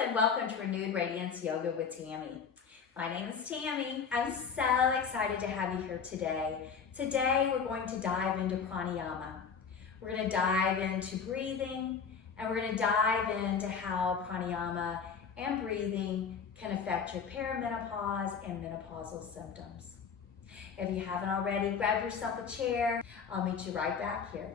and welcome to Renewed Radiance Yoga with Tami. My name is Tami. I'm so excited to have you here today. Today we're going to dive into pranayama. We're going to dive into breathing, and we're going to dive into how pranayama and breathing can affect your perimenopause and menopausal symptoms. If you haven't already, grab yourself a chair. I'll meet you right back here.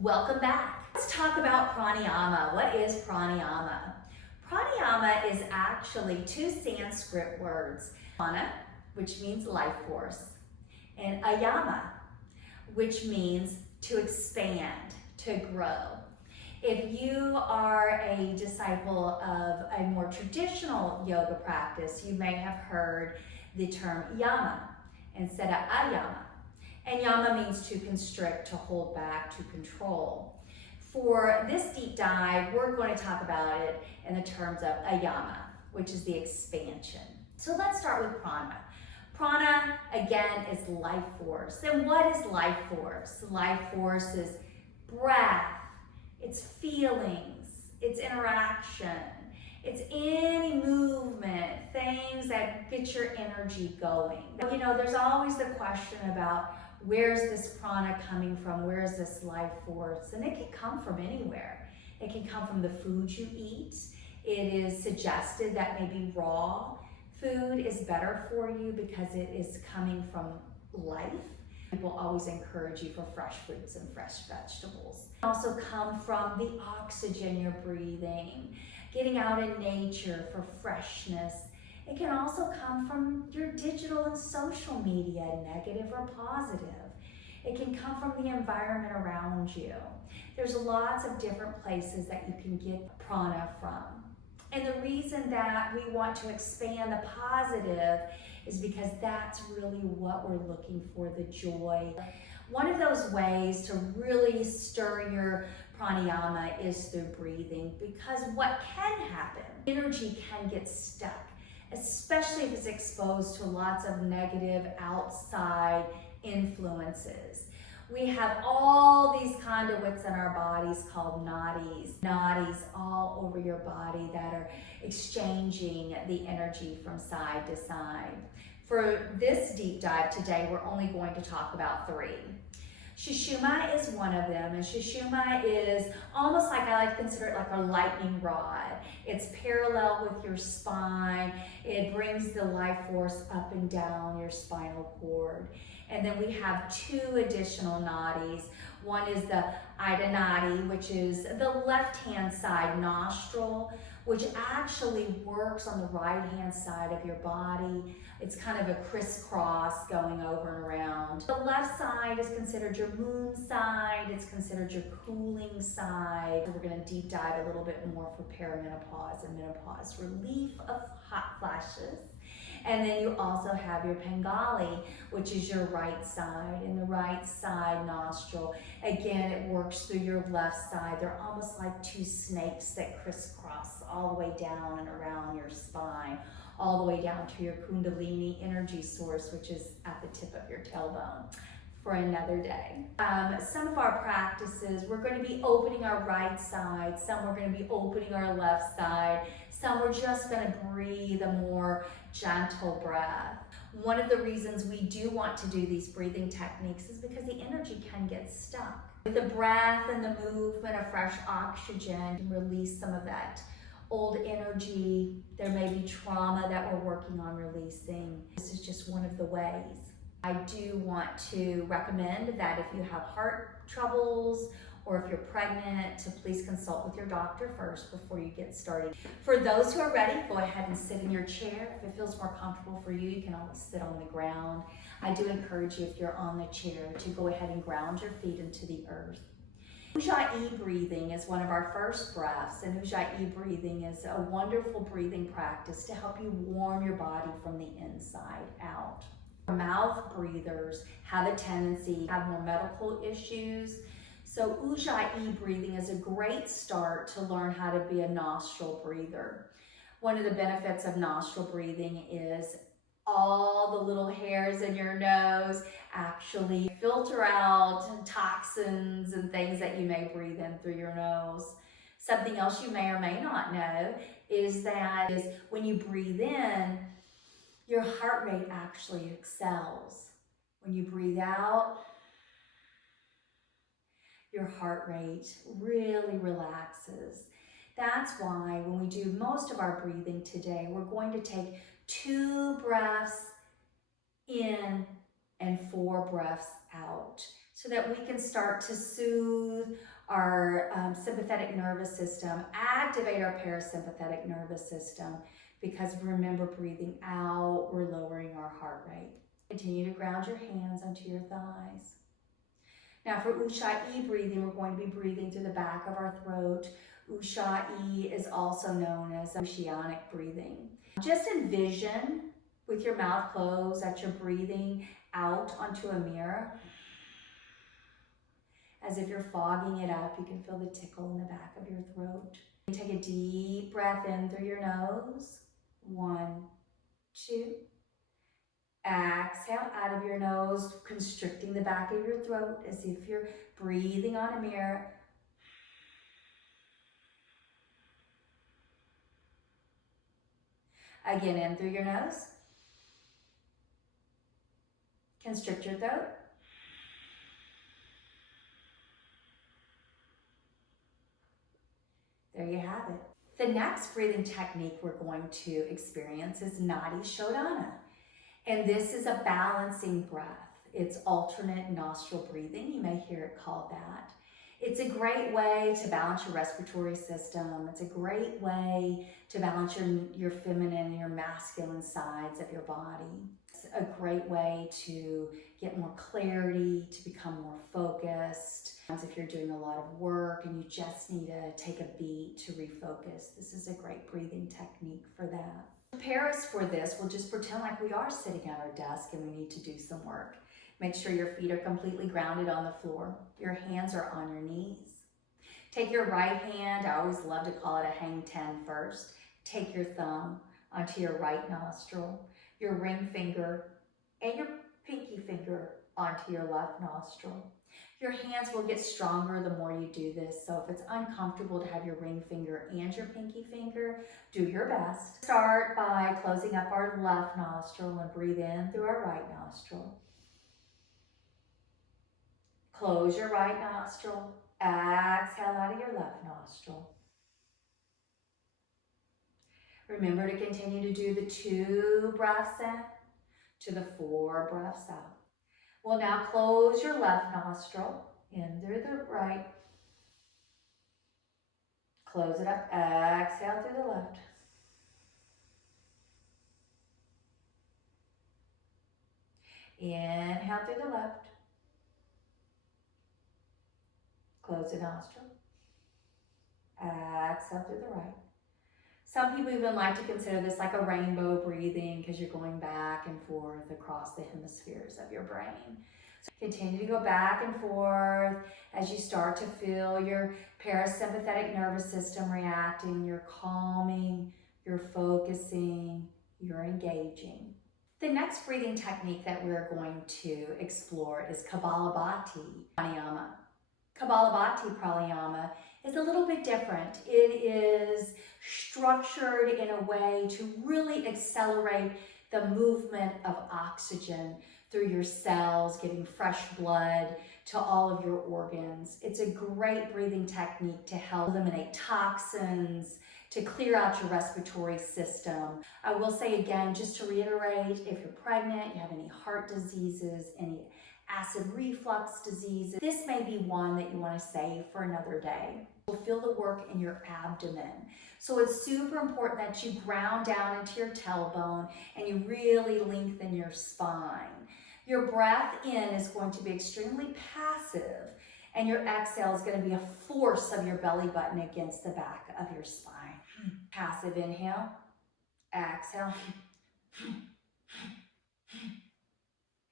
Welcome back. Let's talk about pranayama. What is pranayama? Pranayama is actually two Sanskrit words. Prana, which means life force, and ayama, which means to expand, to grow. If you are a disciple of a more traditional yoga practice, you may have heard the term yama instead of ayama. And yama means to constrict, to hold back, to control. For this deep dive, we're going to talk about it in the terms of ayama, which is the expansion. So let's start with prana. Prana, again, is life force. And what is life force? Life force is breath, it's feelings, it's interaction, it's any movement, things that get your energy going. You know, there's always the question about where's this prana coming from? Where is this life force? And it can come from anywhere. It can come from the food you eat. It is suggested that maybe raw food is better for you because it is coming from life. People always encourage you for fresh fruits and fresh vegetables. It can also come from the oxygen you're breathing, getting out in nature for freshness. It can also come from your digital and social media, negative or positive. It can come from the environment around you. There's lots of different places that you can get prana from. And the reason that we want to expand the positive is because that's really what we're looking for, the joy. One of those ways to really stir your pranayama is through breathing, because what can happen, energy can get stuck, especially if it's exposed to lots of negative outside influences. We have all these conduits in our bodies called nadis. Nadis all over your body that are exchanging the energy from side to side. For this deep dive today, we're only going to talk about three. Sushumna is one of them, and Sushumna is almost like, I like to consider it like a lightning rod. It's parallel with your spine. It brings the life force up and down your spinal cord. And then we have two additional nadis. One is the Ida Nadi, which is the left-hand side nostril, which actually works on the right-hand side of your body. It's kind of a crisscross going over and around. The left side is considered your moon side. It's considered your cooling side. We're going to deep dive a little bit more for perimenopause and menopause, relief of hot flashes. And then you also have your Pengali, which is your right side. And the right side nostril, again, it works through your left side. They're almost like two snakes that crisscross all the way down and around your spine, all the way down to your Kundalini energy source, which is at the tip of your tailbone, for another day. Some of our practices, we're going to be opening our right side. Some we're going to be opening our left side. Some we're just going to breathe a more gentle breath. One of the reasons we do want to do these breathing techniques is because the energy can get stuck. With the breath and the movement of fresh oxygen, you release some of that old energy. There may be trauma that we're working on releasing. This is just one of the ways. I do want to recommend that if you have heart troubles or if you're pregnant, to please consult with your doctor first before you get started. For those who are ready, go ahead and sit in your chair. If it feels more comfortable for you, you can always sit on the ground. I do encourage you, if you're on the chair, to go ahead and ground your feet into the earth. Ujjayi breathing is one of our first breaths, and Ujjayi breathing is a wonderful breathing practice to help you warm your body from the inside out. Mouth breathers have a tendency to have more medical issues. So Ujjayi breathing is a great start to learn how to be a nostril breather. One of the benefits of nostril breathing is all the little hairs in your nose actually filter out toxins and things that you may breathe in through your nose. Something else you may or may not know is that when you breathe in, your heart rate actually excels. When you breathe out, your heart rate really relaxes. That's why when we do most of our breathing today, we're going to take 2 breaths in and 4 breaths out so that we can start to soothe our sympathetic nervous system, activate our parasympathetic nervous system, because remember, breathing out, we're lowering our heart rate. Continue to ground your hands onto your thighs. Now for Ujjayi breathing, we're going to be breathing through the back of our throat. Ujjayi is also known as oceanic breathing. Just envision with your mouth closed that you're breathing out onto a mirror. As if you're fogging it up, you can feel the tickle in the back of your throat. Take a deep breath in through your nose. 1, 2. Exhale out of your nose, constricting the back of your throat as if you're breathing on a mirror. Again, in through your nose. Constrict your throat. There you have it. The next breathing technique we're going to experience is Nadi Shodhana. And this is a balancing breath. It's alternate nostril breathing. You may hear it called that. It's a great way to balance your respiratory system. It's a great way to balance your feminine and your masculine sides of your body. It's a great way to get more clarity, to become more focused. If you're doing a lot of work and you just need to take a beat to refocus, this is a great breathing technique for that. To prepare us for this, we'll just pretend like we are sitting at our desk and we need to do some work. Make sure your feet are completely grounded on the floor. Your hands are on your knees. Take your right hand, I always love to call it a hang 10 first. Take your thumb onto your right nostril, your ring finger and your pinky finger onto your left nostril. Your hands will get stronger the more you do this, so if it's uncomfortable to have your ring finger and your pinky finger, do your best. Start by closing up our left nostril and breathe in through our right nostril. Close your right nostril, exhale out of your left nostril. Remember to continue to do the 2 breaths in to the 4 breaths out. We'll now close your left nostril, in through the right. Close it up, exhale through the left. Inhale through the left. Close the nostril. Exhale through the right. Some people even like to consider this like a rainbow breathing because you're going back and forth across the hemispheres of your brain. So continue to go back and forth as you start to feel your parasympathetic nervous system reacting. You're calming, you're focusing, you're engaging. The next breathing technique that we're going to explore is Kapalabhati Pranayama. Kapalabhati Pranayama is a little bit different. It is structured in a way to really accelerate the movement of oxygen through your cells, giving fresh blood to all of your organs. It's a great breathing technique to help eliminate toxins, to clear out your respiratory system. I will say again, just to reiterate, if you're pregnant, you have any heart diseases, any acid reflux diseases, this may be one that you want to save for another day. You'll feel the work in your abdomen. So it's super important that you ground down into your tailbone and you really lengthen your spine. Your breath in is going to be extremely passive, and your exhale is going to be a force of your belly button against the back of your spine. Passive inhale, exhale.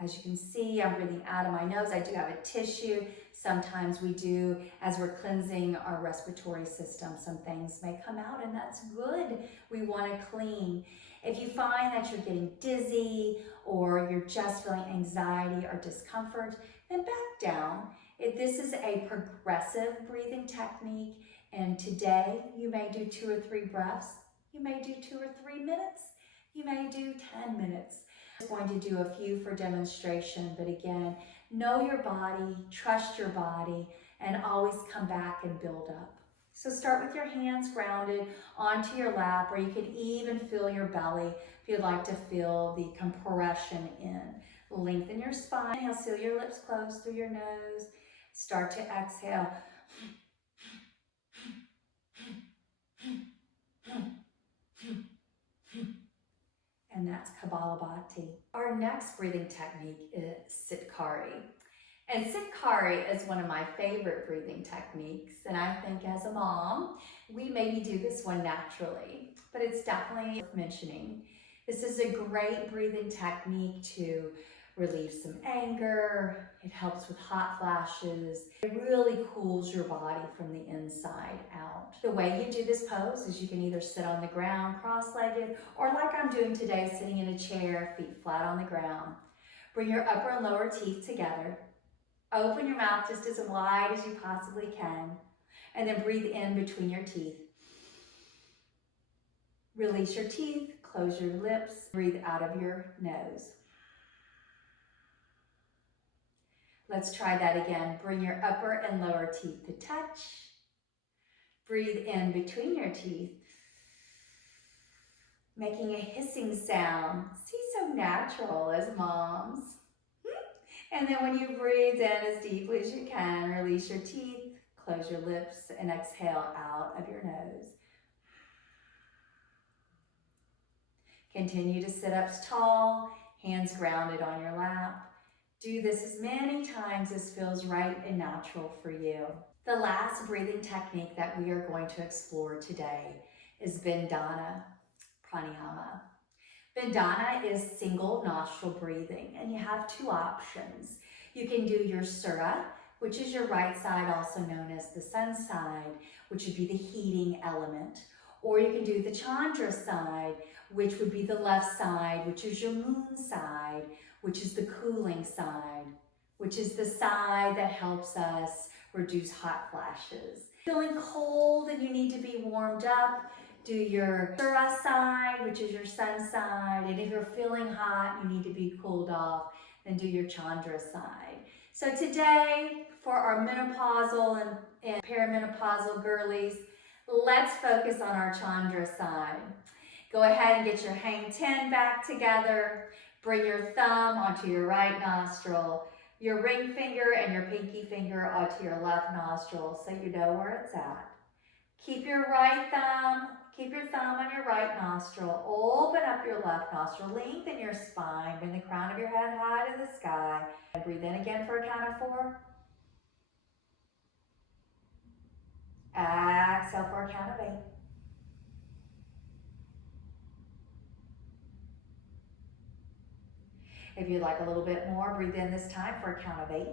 As you can see, I'm breathing out of my nose. I do have a tissue. Sometimes we do, as we're cleansing our respiratory system, some things may come out, and that's good. We want to clean. If you find that you're getting dizzy or you're just feeling anxiety or discomfort, then back down. This is a progressive breathing technique, and today you may do 2 or 3 breaths. You may do 2 or 3 minutes. You may do 10 minutes. I'm going to do a few for demonstration, but again, know your body, trust your body, and always come back and build up. So start with your hands grounded onto your lap, or you can even feel your belly if you'd like to feel the compression in. Lengthen your spine. Inhale, seal your lips closed through your nose. Start to exhale. And that's Kapalabhati. Our next breathing technique is Sitkari. And Sitkari is one of my favorite breathing techniques, and I think as a mom, we maybe do this one naturally, but it's definitely worth mentioning. This is a great breathing technique to relieve some anger. It helps with hot flashes. It really cools your body from the inside out. The way you do this pose is you can either sit on the ground cross-legged, or like I'm doing today, sitting in a chair, feet flat on the ground. Bring your upper and lower teeth together. Open your mouth just as wide as you possibly can, and then breathe in between your teeth. Release your teeth, close your lips, breathe out of your nose. Let's try that again. Bring your upper and lower teeth to touch. Breathe in between your teeth, making a hissing sound. See, so natural as moms. And then when you breathe in as deeply as you can, release your teeth, close your lips, and exhale out of your nose. Continue to sit up tall, hands grounded on your lap. Do this as many times as feels right and natural for you. The last breathing technique that we are going to explore today is Bhedana Pranayama. Bhedana is single nostril breathing, and you have 2 options. You can do your Sura, which is your right side, also known as the sun side, which would be the heating element. Or you can do the Chandra side, which would be the left side, which is your moon side, which is the cooling side, which is the side that helps us reduce hot flashes. Feeling cold and you need to be warmed up, do your Sura side, which is your sun side. And if you're feeling hot, you need to be cooled off, then do your Chandra side. So today, for our menopausal and perimenopausal girlies, let's focus on our Chandra side. Go ahead and get your hang 10 back together. Bring your thumb onto your right nostril, your ring finger and your pinky finger onto your left nostril so you know where it's at. Keep your thumb on your right nostril. Open up your left nostril. Lengthen your spine. Bring the crown of your head high to the sky. And breathe in again for a count of 4. Exhale for a count of 8. If you'd like a little bit more, breathe in this time for a count of 8.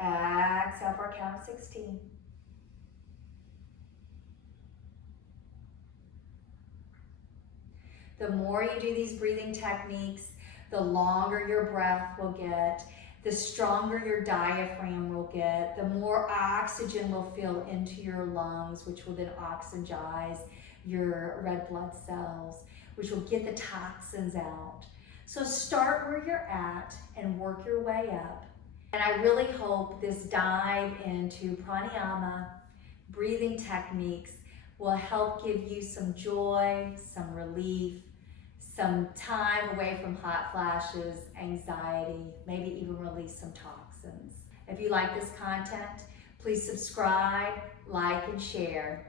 Exhale for a count of 16. The more you do these breathing techniques, the longer your breath will get, the stronger your diaphragm will get, the more oxygen will fill into your lungs, which will then oxygize your red blood cells, which will get the toxins out. So start where you're at and work your way up. And I really hope this dive into pranayama, breathing techniques, will help give you some joy, some relief, some time away from hot flashes, anxiety, maybe even release some toxins. If you like this content, please subscribe, like, and share.